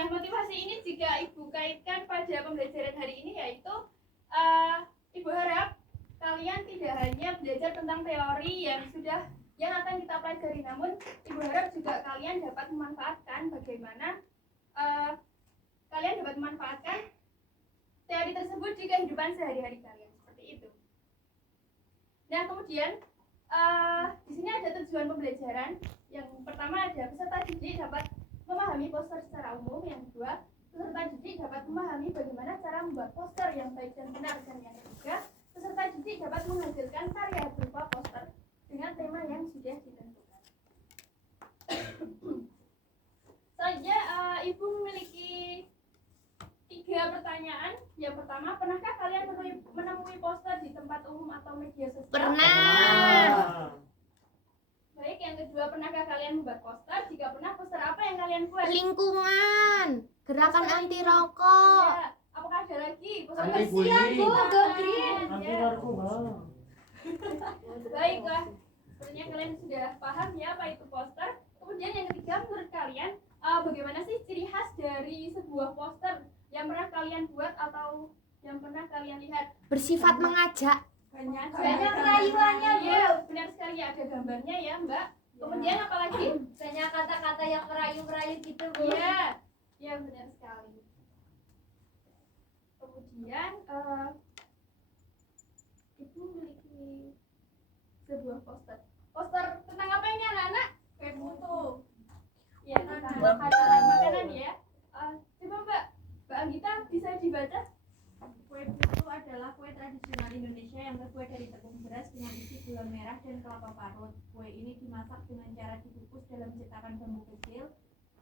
Nah, motivasi ini jika Ibu kaitkan pada pembelajaran hari ini yaitu Ibu harap kalian tidak hanya belajar tentang teori yang akan kita pelajari, namun Ibu harap juga kalian dapat memanfaatkan bagaimana kalian dapat memanfaatkan teori tersebut di kehidupan sehari-hari kalian, seperti itu. Nah, kemudian di sini ada tujuan pembelajaran. Yang pertama ada peserta didik dapat memahami poster secara umum. Yang kedua, peserta didik dapat memahami bagaimana cara membuat poster yang baik dan benar. Dan yang ketiga, peserta didik dapat menghasilkan karya berupa poster dengan tema yang sudah ditentukan. Selanjutnya, Ibu memiliki 3 pertanyaan. Yang pertama, pernahkah kalian menemui poster di tempat umum atau media sosial? Pernah. Baik, yang kedua, pernahkah kalian membuat poster? Jika pernah, poster apa yang kalian buat? Lingkungan, gerakan anti rokok. Ya. Apakah ada lagi? Poster Anti kesian, bullying. go green. Anti Ya. narkoba. Baiklah, sepertinya kalian sudah paham ya apa itu poster. Kemudian yang ketiga, menurut kalian bagaimana sih ciri khas dari sebuah poster yang pernah kalian buat atau yang pernah kalian lihat? Bersifat mengajak. Banyak rayuannya, Bu. Iya, benar sekali, ada gambarnya ya, Mbak. Kemudian apa lagi? Banyak kata-kata yang merayu-merayu gitu, Bu. Iya, iya benar sekali. Kemudian Ibu memiliki sebuah poster. Poster tentang apa ini anak-anak? Kue putu. Ya, tentang makanan ya. Coba Mbak Anggita bisa dibaca? Kue putu adalah kue tradisional Indonesia yang terbuat dari tepung beras dengan isi gula merah dan kelapa parut. Kue ini dimasak dengan cara dikukus dalam cetakan bambu kecil.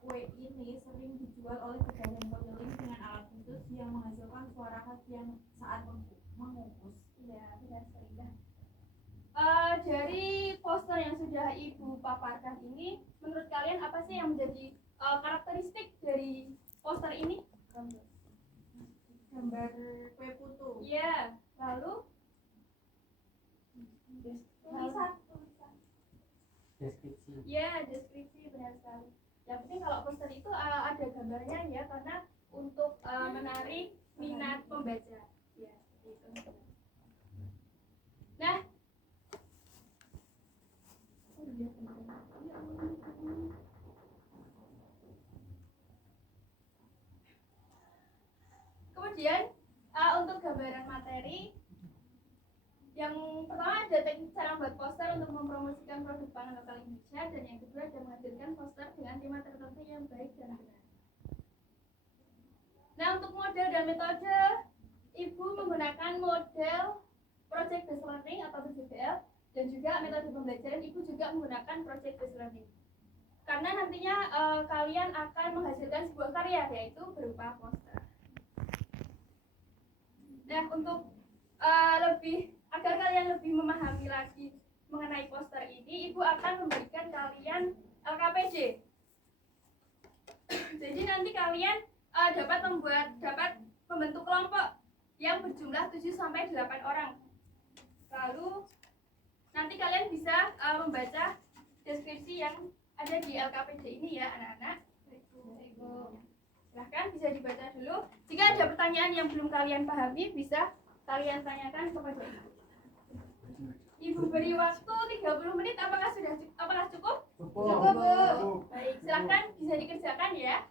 Kue ini sering dijual oleh pedagang keliling dengan alat khusus yang menghasilkan suara khas yang saat mengukus. Ya, benar sekali. Dari poster yang sudah Ibu paparkan ini, menurut kalian apa sih yang menjadi karakteristik dari poster ini? Gambar kue putu. Iya, lalu Tulisan. Deskripsi. ya deskripsi, benar sekali. Yang penting kalau poster itu ada gambarnya ya, karena untuk menarik minat pembaca. Ya, seperti itu. Nah, kemudian untuk gambaran materi, yang pertama ada teknik cara membuat poster untuk mempromosikan produk pangan lokal Indonesia, dan yang kedua ada menghasilkan poster dengan tema tertentu yang baik dan benar. Nah, untuk model dan metode, Ibu menggunakan model Project Based Learning atau PBL, dan juga metode pembelajaran Ibu juga menggunakan Project Based Learning. Karena nantinya kalian akan menghasilkan sebuah karya, yaitu berupa poster. Nah, untuk agar kalian lebih memahami lagi mengenai poster ini, Ibu akan memberikan kalian LKPD. Jadi nanti kalian dapat membentuk kelompok yang berjumlah 7-8 orang. Lalu nanti kalian bisa membaca deskripsi yang ada di LKPD ini ya, anak-anak. Silahkan bisa dibaca dulu. Jika ada pertanyaan yang belum kalian pahami, bisa kalian tanyakan kepada Ibu. Ibu beri waktu 30 menit, apakah cukup? Cukup. Baik, silahkan bisa dikerjakan ya.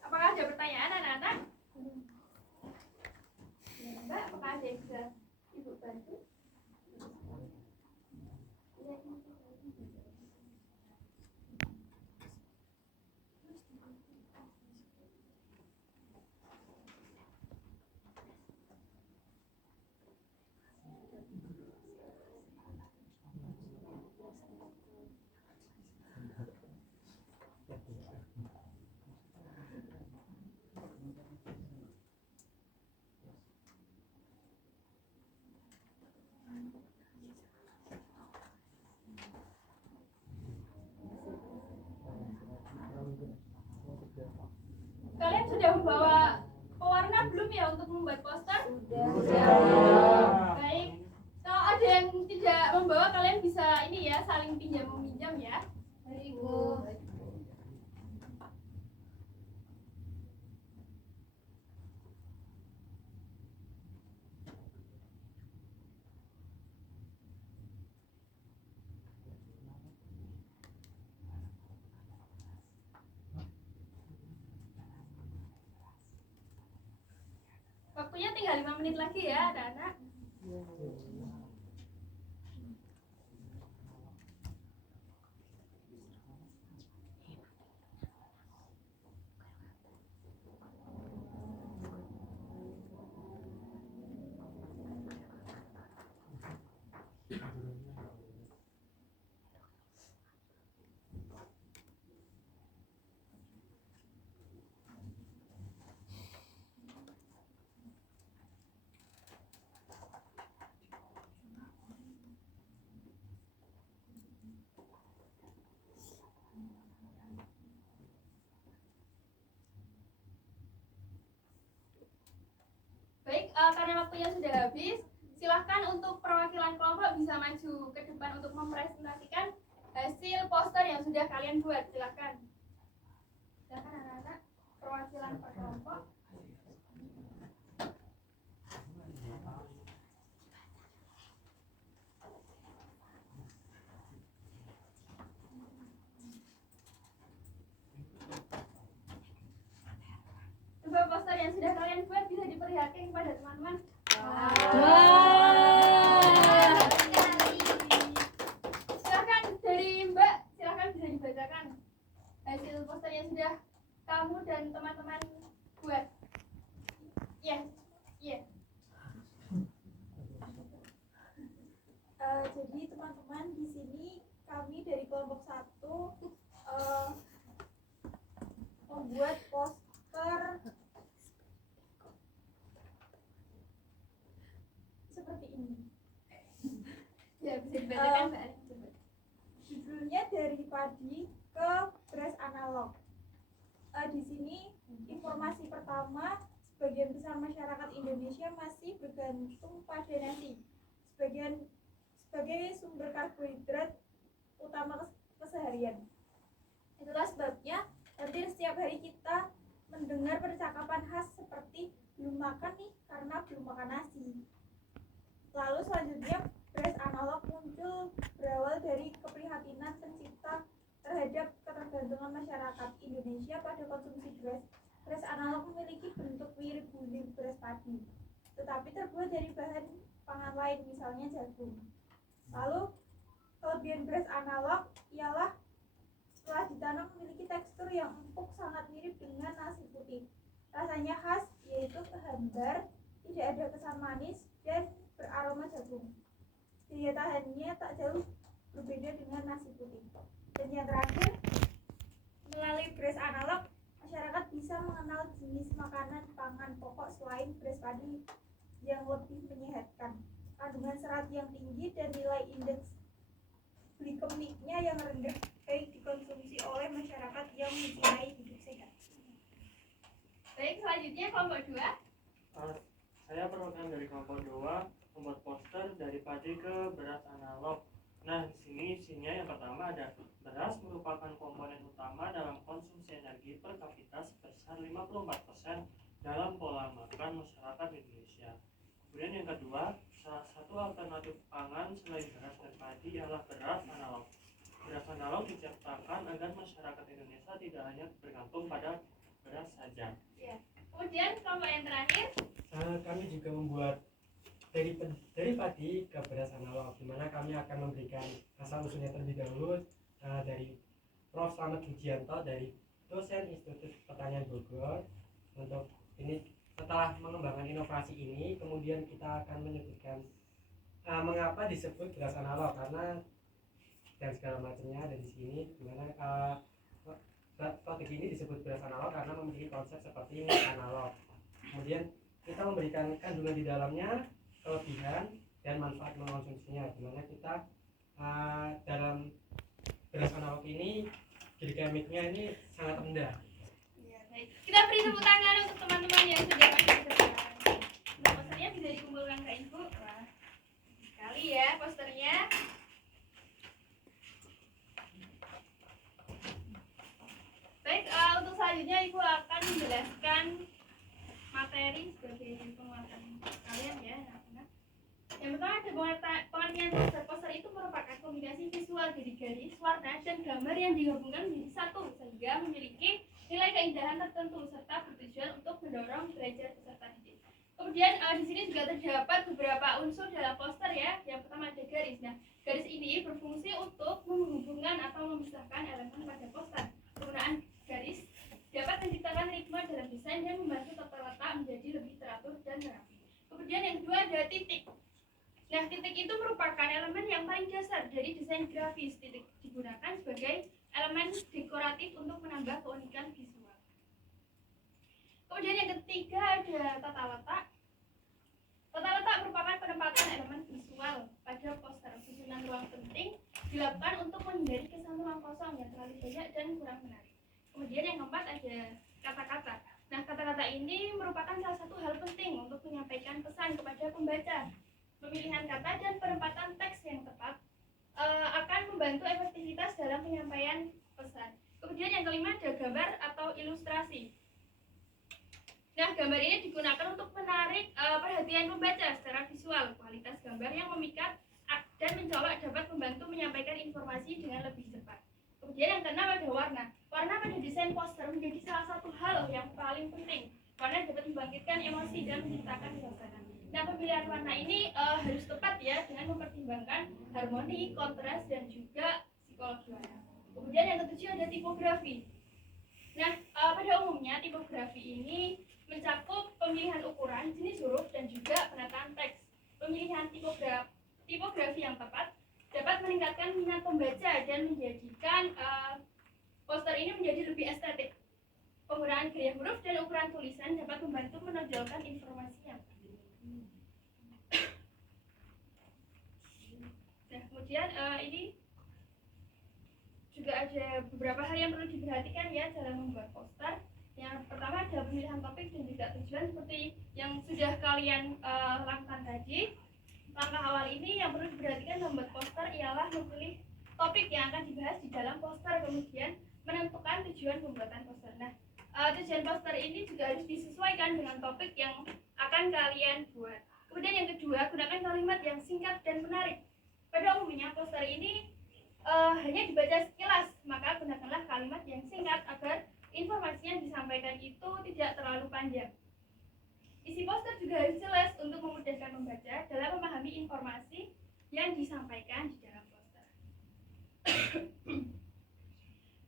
Apakah ada pertanyaan anak-anak? Ya, Mbak, apakah ada yang bisa Ibu bantu? Kalian sudah membawa pewarna pernah belum ya untuk membuat poster? Sudah. Baik. Kalau ada yang tidak membawa, kalian bisa ini ya, saling pinjam meminjam ya. Baik, Bu. Waktunya tinggal 5 menit lagi ya, anak-anak. Baik, karena waktunya sudah habis, silahkan untuk perwakilan kelompok bisa maju ke depan untuk mempresentasikan hasil poster yang sudah kalian buat. Silahkan. Silahkan anak-anak, perwakilan per kelompok. Coba poster yang sudah kalian buat bisa diperlihatkan kepada teman-teman. Silahkan dari Mbak, silahkan bisa dibacakan hasil poster yang sudah kamu dan teman-teman buat. Iya, iya. Jadi teman-teman, di sini kami dari kelompok 1 membuat poster seperti ini. Ya, bisa dibacakan Mbak. Coba. Judulnya dari padi ke beras analog. Di sini informasi pertama, sebagian besar masyarakat Indonesia masih bergantung pada nasi sebagai sumber karbohidrat utama keseharian. Itulah sebabnya hampir setiap hari kita mendengar percakapan khas seperti belum makan nih karena belum makan nasi. Lalu selanjutnya beras analog muncul berawal dari keprihatinan pencipta terhadap ketergantungan masyarakat Indonesia pada konsumsi beras. Beras analog memiliki bentuk mirip bulir beras padi, tetapi terbuat dari bahan pangan lain, misalnya jagung. Lalu kelebihan beras analog ialah setelah ditanam memiliki tekstur yang empuk, sangat mirip dengan nasi putih. Rasanya khas, yaitu hambar, tidak ada kesan manis, dan beraroma jagung. Daya tahannya tak jauh berbeda dengan nasi putih. Dan yang terakhir, melalui beras analog, masyarakat bisa mengenal jenis makanan pangan pokok selain beras padi yang lebih menyehatkan, kandungan serat yang tinggi, dan nilai indeks glikemiknya yang rendah, baik dikonsumsi oleh masyarakat yang mencintai hidup sehat. Baik, selanjutnya kelompok 2. Saya perwakilan dari kelompok 2 membuat poster dari padi ke beras analog. Nah, di sini isinya yang pertama ada beras merupakan komponen utama dalam konsumsi energi per kapita sebesar 54% dalam pola makan masyarakat Indonesia. Kemudian yang kedua, salah satu alternatif pangan selain beras dan padi adalah beras analog. Beras analog diciptakan agar masyarakat Indonesia tidak hanya bergantung pada beras saja. Ya. Kemudian kelompok yang terakhir. Kami juga membuat dari padi ke beras analog, di mana kami akan memberikan asal usulnya terlebih dahulu dari Prof. Slamet Rujianto dari dosen Institut Pertanian Bogor. Untuk ini, setelah mengembangkan inovasi ini, kemudian kita akan menyebutkan mengapa disebut beras analog, karena dan segala macamnya ada di sini, di mana strategi ini disebut beras analog karena memiliki konsep seperti analog. Kemudian kita memberikan kandungan di dalamnya, kelebihan dan manfaat mengkonsumsinya, di mana kita dalam beras analog ini glikemiknya ini sangat rendah. Ya, baik. Kita beri tepuk tangan untuk teman-teman yang sudah materi sebagai penguatan kalian ya anak-anak. Yang pertama ada pengertian poster itu merupakan kombinasi visual dari garis, warna, dan gambar yang digabungkan menjadi satu sehingga memiliki nilai keindahan tertentu serta bertujuan untuk mendorong derajat peserta didik. Kemudian di sini juga terdapat beberapa unsur dalam poster ya. Yang pertama ada garis. Nah, garis ini berfungsi untuk menghubungkan atau memisahkan elemen pada poster. Penggunaan garis dapat menciptakan ritme dalam desain dan membantu tata letak menjadi lebih teratur dan rapi. Kemudian yang kedua ada titik. Nah, titik itu merupakan elemen yang paling dasar dari desain grafis. Titik digunakan sebagai elemen dekoratif untuk menambah keunikan visual. Kemudian yang ketiga ada tata letak. Tata letak merupakan penempatan elemen visual pada poster. Susunan ruang penting dilakukan untuk menghindari kesan ruang kosong yang terlalu banyak dan kurang menarik. Kemudian yang keempat ada kata-kata. Nah, kata-kata ini merupakan salah satu hal penting untuk menyampaikan pesan kepada pembaca. Pemilihan kata dan penempatan teks yang tepat akan membantu efektivitas dalam penyampaian pesan. Kemudian yang kelima ada gambar atau ilustrasi. Nah, gambar ini digunakan untuk menarik perhatian pembaca secara visual. Kualitas gambar yang memikat dan mencolok dapat membantu menyampaikan informasi dengan lebih cepat. Kemudian yang keenam ada warna. Warna pada desain poster menjadi salah satu hal yang paling penting. Warna dapat membangkitkan emosi dan menciptakan suasana. Nah, pemilihan warna ini harus tepat ya dengan mempertimbangkan harmoni, kontras, dan juga psikologi warna. Kemudian yang ketujuh ada tipografi. Nah, pada umumnya tipografi ini mencakup pemilihan ukuran, jenis huruf, dan juga penataan teks. Pemilihan tipografi yang tepat dapat meningkatkan minat pembaca dan menjadikan poster ini menjadi lebih estetik. Penggunaan gaya huruf dan ukuran tulisan dapat membantu menonjolkan informasi yang penting. Nah, kemudian ini juga ada beberapa hal yang perlu diperhatikan ya dalam membuat poster. Yang pertama adalah pemilihan topik dan juga tujuan seperti yang sudah kalian lakukan tadi. Langkah awal ini yang perlu diperhatikan dalam membuat poster ialah memilih topik yang akan dibahas di dalam poster, kemudian menentukan tujuan pembuatan poster. Nah, tujuan poster ini juga harus disesuaikan dengan topik yang akan kalian buat. Kemudian yang kedua, gunakan kalimat yang singkat dan menarik. Pada umumnya poster ini hanya dibaca sekilas, maka gunakanlah kalimat yang singkat agar informasi yang disampaikan itu tidak terlalu panjang. Isi poster juga harus jelas untuk memudahkan pembaca dalam memahami informasi yang disampaikan di dalam poster.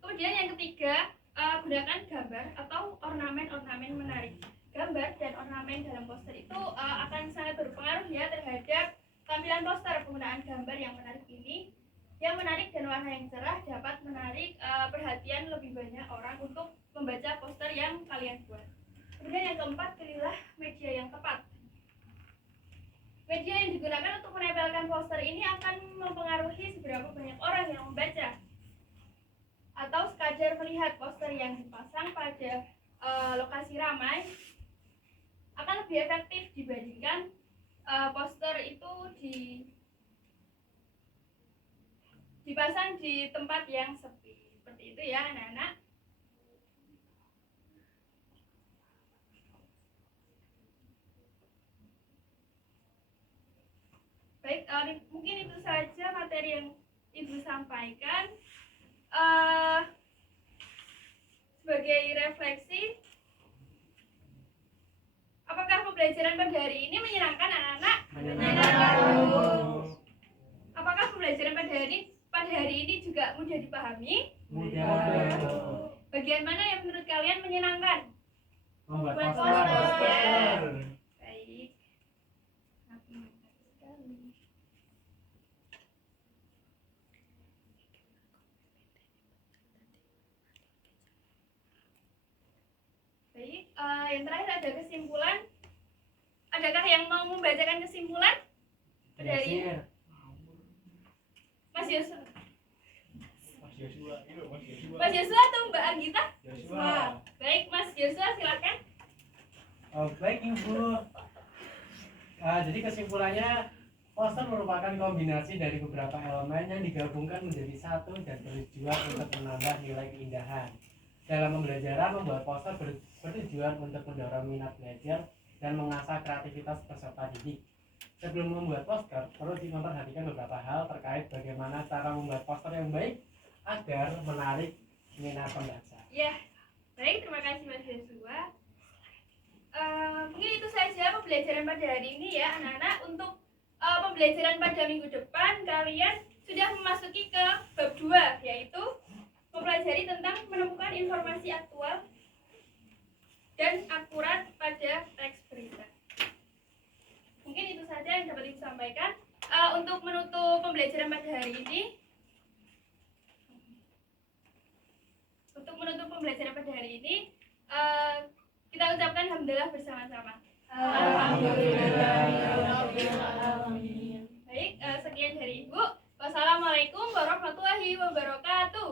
Kemudian yang ketiga, gunakan gambar atau ornamen-ornamen menarik. Gambar dan ornamen dalam poster itu akan sangat berpengaruh ya terhadap tampilan poster. Penggunaan gambar yang menarik ini, yang menarik dan warna yang cerah dapat menarik perhatian lebih banyak orang untuk membaca poster yang kalian buat. Kemudian yang keempat, pilihlah media yang tepat. Media yang digunakan untuk menempelkan poster ini akan mempengaruhi seberapa banyak orang yang membaca atau sekadar melihat poster yang dipasang pada lokasi ramai akan lebih efektif dibandingkan poster itu dipasang di tempat yang sepi. Seperti itu ya anak-anak. Baik, mungkin itu saja materi yang Ibu sampaikan. Sebagai refleksi, apakah pembelajaran pada hari ini menyenangkan anak-anak? Menyenangkan. Apakah pembelajaran pada hari ini juga mudah dipahami? Mudah. Bagian mana yang menurut kalian menyenangkan? Membuat poster. poster. Baik. Baik, yang terakhir ada kesimpulan. Adakah yang mau membacakan kesimpulan dari Mas Yosua? Mas Yosua atau Mbak Agita? Yosua. Baik, Mas Yosua silakan. Baik Ibu. Jadi kesimpulannya, poster merupakan kombinasi dari beberapa elemen yang digabungkan menjadi satu dan bertujuan untuk menambah nilai keindahan. Dalam pembelajaran, membuat poster bertujuan untuk mendorong minat belajar dan mengasah kreativitas peserta didik. Sebelum membuat poster, perlu memperhatikan beberapa hal terkait bagaimana cara membuat poster yang baik agar menarik minat pembaca. Ya, baik, terima kasih Mas Joshua. Mungkin itu saja pembelajaran pada hari ini ya anak-anak. Untuk pembelajaran pada minggu depan, kalian sudah memasuki ke bab 2, yaitu mempelajari tentang menemukan informasi aktual dan akurat pada teks berita. Mungkin itu saja yang dapat Ibu sampaikan. Untuk menutup pembelajaran pada hari ini, kita ucapkan alhamdulillah bersama-sama. Baik, sekian dari Ibu. Wassalamualaikum warahmatullahi wabarakatuh.